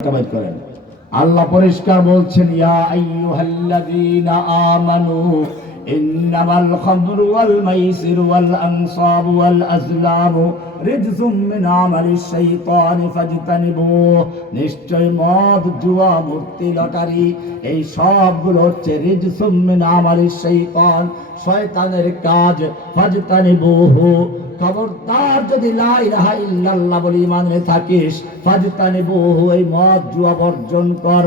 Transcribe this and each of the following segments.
বাইর করেন। আল্লাহ পরিষ্কার বলছেন ইয়া আইয়ুহাল্লাযীনা আমানু মাইসিরু ওয়াল আনসাবু ওয়াল আজলামু রিজসুম মিন আমালিশ শাইতানি ফাজতানিবুহ নিশ্চয় মদ, জুয়া, মূর্তি, লটারি, এই সবগুলো হচ্ছে রিজসুম মিন আমালিশ শাইতান, শয়তানের কাজ, ফাজতানিবুহু। খবরদার যদি লা ইলাহা ইল্লাল্লাহ বলে ইমানে থাকিস ফাজতানি বহু এই মদ, জুয়া বর্জন কর।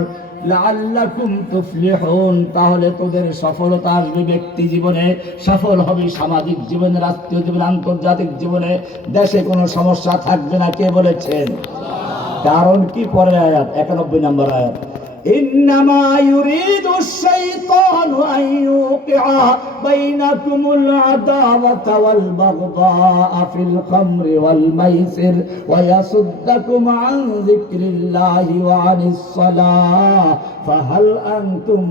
তাহলে তোদের সফলতা আসবে ব্যক্তি জীবনে, সফল হবে সামাজিক জীবনে, রাষ্ট্রীয় জীবনে, আন্তর্জাতিক জীবনে, দেশে কোনো সমস্যা থাকবে না, কে বলেছেন? কারণ কি পরে আয়াত? একানব্বই নম্বর আয়াত। إنما يريد الشيطان أن يوقع بينكم العداوة والبغضاء في الخمر والميسر ويصدكم عن ذكر الله وعن الصلاة فهل أنتم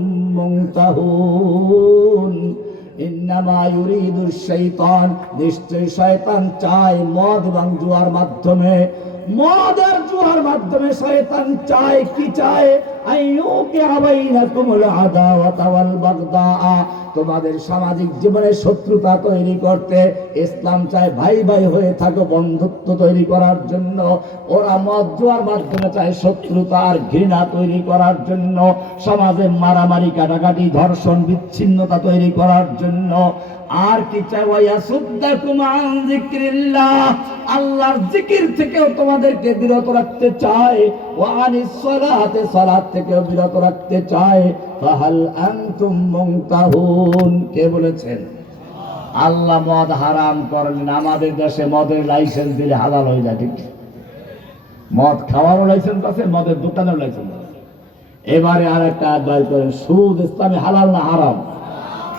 منتهون؟ নিশ্চয় শয়তান চায় মদ এবং জুয়ার মাধ্যমে। মদ আর জুয়ার মাধ্যমে শয়তান চায় কি চায়? আইয়ুকে আবাইনাকুমুল আদাওয়াতা ওয়াল বাগদা তোমাদের সামাজিক জীবনে শত্রুতা তৈরি করতে ইসলাম চায় ভাই ভাই হয়ে থাকো বন্ধুত্ব তৈরি করার জন্য। ওরা মদ জোয়ার মাধ্যমে চায় শত্রুতা আর ঘৃণা তৈরি করার জন্য। সমাজে মারামারি, কাটাকাটি, ধর্ষণ, বিচ্ছিন্নতা তৈরি করার জন্য। আর কি আল্লাহর জিকির থেকেও তোমাদেরকে বিরত রাখতে চায়। সালাতে সালাত থেকেও বিরত রাখতে চায়। ফাহাল কে বলেছেন? আল্লাহ মদ হারাম করলেন, আমাদের দেশে মদের লাইসেন্স দিলে হালাল হয়ে যায় ঠিক? মদ খাওয়ারও লাইসেন্স আছে, মদের দোকানেরও লাইসেন্স আছে। এবারে আর একটা আদায় করেন, সুদ ইসলামে হালাল না হারাম?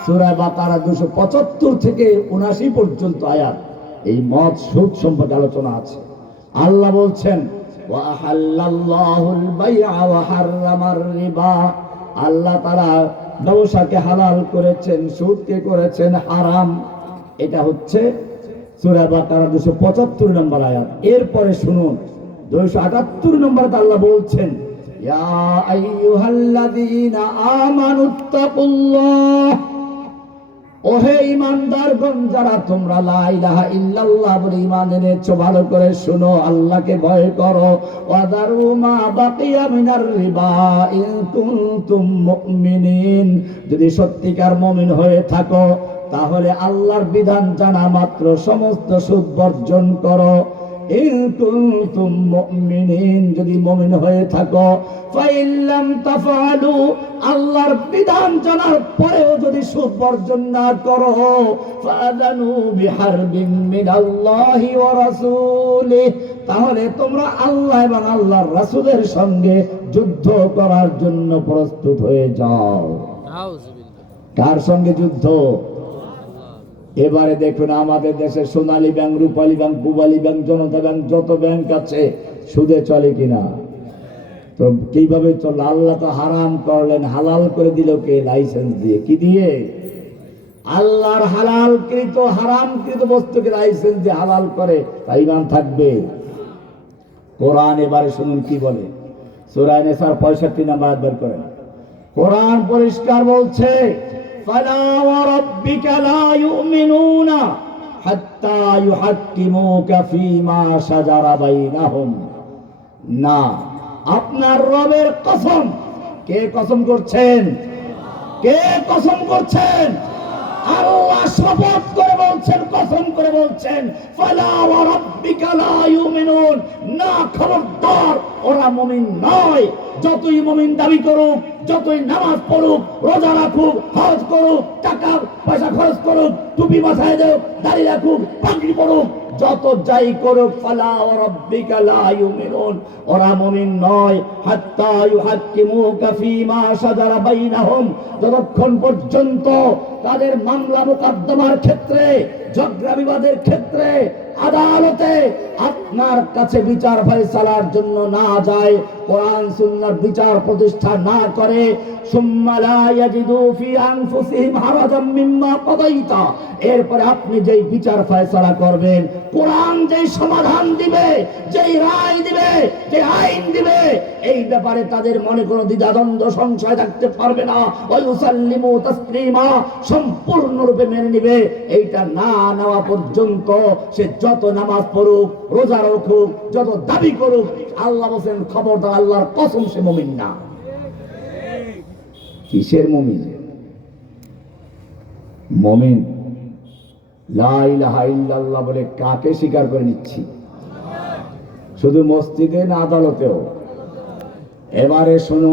সুরা বাকারা দুশো পঁচাত্তর থেকে উনাশি পর্যন্ত আয়াত, এই মদ সুদ সম্পর্কে আলোচনা আছে। আল্লাহ বলছেন আল্লাহ তারা ব্যবসাকে হালাল করেছেন, সুদকে করেছেন, হারাম। এটা হচ্ছে সুরা বাকারা দুশো পঁচাত্তর নম্বর আয়াত। এরপরে শুনুন, দুশো আটাত্তর নম্বর আল্লাহ বলছেন, ইয়া আইয়ুহাল্লাযীনা আমানুত্তাকুল্লাহ ওহে ইমানদারগণ, যারা তোমরা লাই ইলাহা ইল্লাল্লাহ বলে ইমান এনেছো, ভালো করে শুনো, আল্লাহকে ভয় করো। ওয়াদারু মা বাকিয়া মিনার রিবা ইন কুনতুম মুমিনিন। যদি সত্যিকার মুমিন হয়ে থাকো, তাহলে আল্লাহর বিধান জানা মাত্র, সমস্ত সুদ বর্জন করো। যদি মমিন হয়ে থাকো তাফআলু আল্লাহর বিধান জানার পরেও যদি সুদ বর্জন না করো ফাদানু বিহারবিন মিনাল্লাহি ওয়া রাসূলিহি তাহলে তোমরা আল্লাহ এবং আল্লাহর রাসূলের সঙ্গে যুদ্ধ করার জন্য প্রস্তুত হয়ে যাও। কার সঙ্গে যুদ্ধ? এবারে দেখুন, আমাদের দেশে Sonali bank, Rupali bank Pubali bank, Janata bank, যত ব্যাংক আছে, সুদে চলে কিনা? তো কীভাবে চল আল্লাহ তো হারাম করলেন, হালাল করে দিল কে? লাইসেন্স দিয়ে। কি দিয়ে? আল্লাহর হালাল কৃত হারাম কৃত বস্তুকে লাইসেন্স দিয়ে হালাল করে তাই ইমান থাকবে। কোরআন এবারে শুনুন কি বলে। সুরায় নেসার পঁয়ষট্টি নাম্বার বের করেন। কোরআন পরিষ্কার বলছে فلا وربك لا يؤمنون حتى يحكموك فيما شجر بينهم না আপনার রবের কসম কে কসম করছেন কে কসম করছেন আল্লাহ শপথ করে বলছেন কসম করে বলছেন ফালা ওয়া রাব্বিকা লা ইউমিনুন না খবরদার ওরা মুমিন নয় যতই মুমিন দাবি করুক যতই নামাজ পড়ুক, রোজা রাখুক, হজ করুক, টাকা পয়সা খরচ করুক, টুপি মাথায় দেও দাড়ি রাখুক, পাগড়ি পড়ুক যত যাই করুক, ফালা রাব্বিকা লা ইউমিনুন। ওরা মুমিন নয়, হাত্তা ইউহাক্কিমুকা ফীমা শাজারা বাইনাহুম। যতক্ষণ পর্যন্ত তাদের মামলা মোকদ্দমার ক্ষেত্রে, ঝগড়া বিবাদের ক্ষেত্রে আদালতে আপনার কাছে বিচার ফয়সালার জন্য না যায়, কোরআন সুন্নাহর বিচার প্রতিষ্ঠা না করে এরপরে আপনি যেই বিচার ফয়সালা করবেন, কোরআন যেই সমাধান দিবে, যেই রায় দিবে, যে আইন দিবে, এই ব্যাপারে তাদের মনে কোনো দ্বিধাদ্বন্দ্ব, সংশয় থাকতে পারবে না। ওই উসাল্লিমু তাসলিমা, সম্পূর্ণরূপে মেনে নিবে। এইটা না নেওয়া পর্যন্ত সে যত নামাজ পড়ুক, রোজা রাখুক, যত দাবি করুক, আল্লাহ বলছেন, খবরদার আল্লাহর কসম সে মুমিন না। কিসের মুমিন? মমিন। লা ইলাহা ইল্লাল্লাহ বলে কাকে স্বীকার করে নিচ্ছি? শুধু মসজিদে না আদালতেও? এবারে শুনুন।